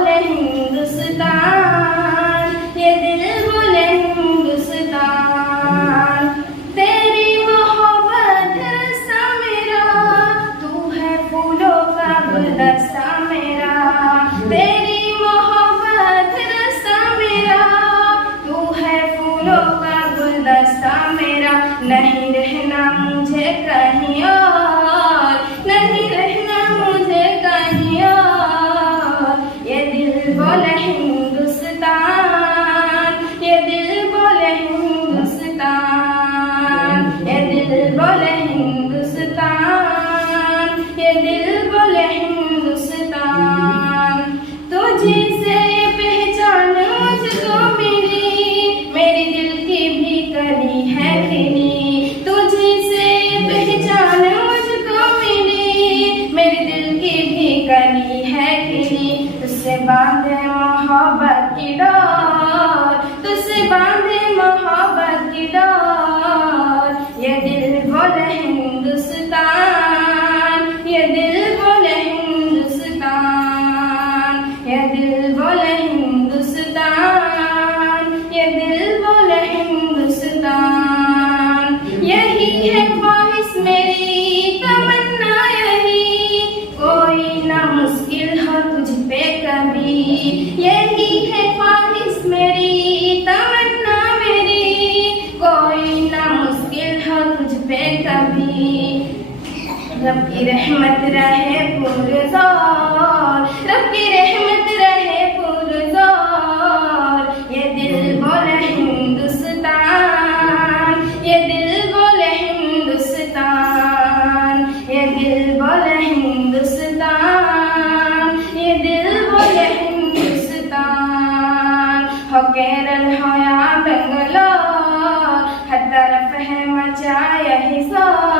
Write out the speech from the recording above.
बोले हिंदुस्तान, ये दिल बोले हिंदुस्तान। तेरी मोहब्बत सा मेरा, तू है फूलों का गुलदस्ता मेरा। तेरी मोहब्बत सा मेरा, तू है फूलों का गुलदस्ता मेरा। नहीं रहना मुझे कहीं और, नहीं रहना मुझे कहीं और। ये दिल बोले हिंदुस्तान, ये दिल बोले हिंदुस्तान, ये दिल बोले हिंदुस्तान, ये दिल बोले हिंदुस्तान। तुझे से पहचान मुझको मेरी, मेरी दिल की भी कली है खिली। तुझे से पहचान मुझको मेरी दिल की भी कली है खिली। तुझसे बांधे मोहब्बत की डोर, तुझसे बांधे मोहब्बत की डोर। ये दिल बोले हिंदुस्तान, ये दिल बोले हिंदुस्तान, ये दिल बोले हिंदुस्तान, ये दिल बोले हिंदुस्तान। यही है ख्वाहिश मेरी, तमन्ना यही, कोई ना मुश्किल हो तुझ पे कभी। यही है ख्वाहिश मेरी, तमन्ना मेरी, कोई ना मुश्किल हो तुझ पे कभी। रब की रहमत रहे पुरज़ोर, रब की रहमत रहे पुरज़ोर। ये दिल बोले हिंदुस्तान, ये दिल बोले हिंदुस्तान, ये दिल बोले हिंदुस्तान, ये दिल बोले हिंदुस्तान। हो केरल हो या बेंगलोर, हर तरफ है मचा यही शोर।